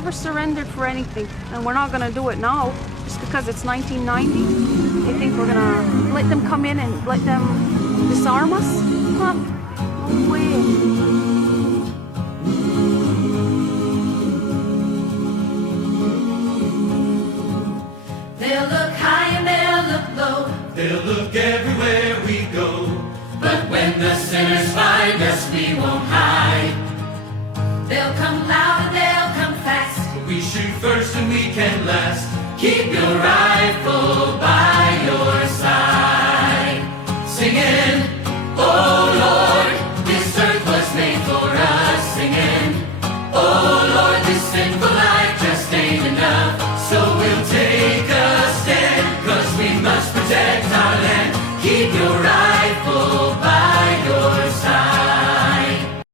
never surrendered for anything, and we're not gonna do it now just because it's 1990. They think we're gonna let them come in and let them disarm us? Huh? No way. They'll look high and they'll look low. They'll look everywhere we go. But when the sinners find us, we won't hide. They'll come loud and they'll come fast. But we shoot first and we can last. Keep your rifle by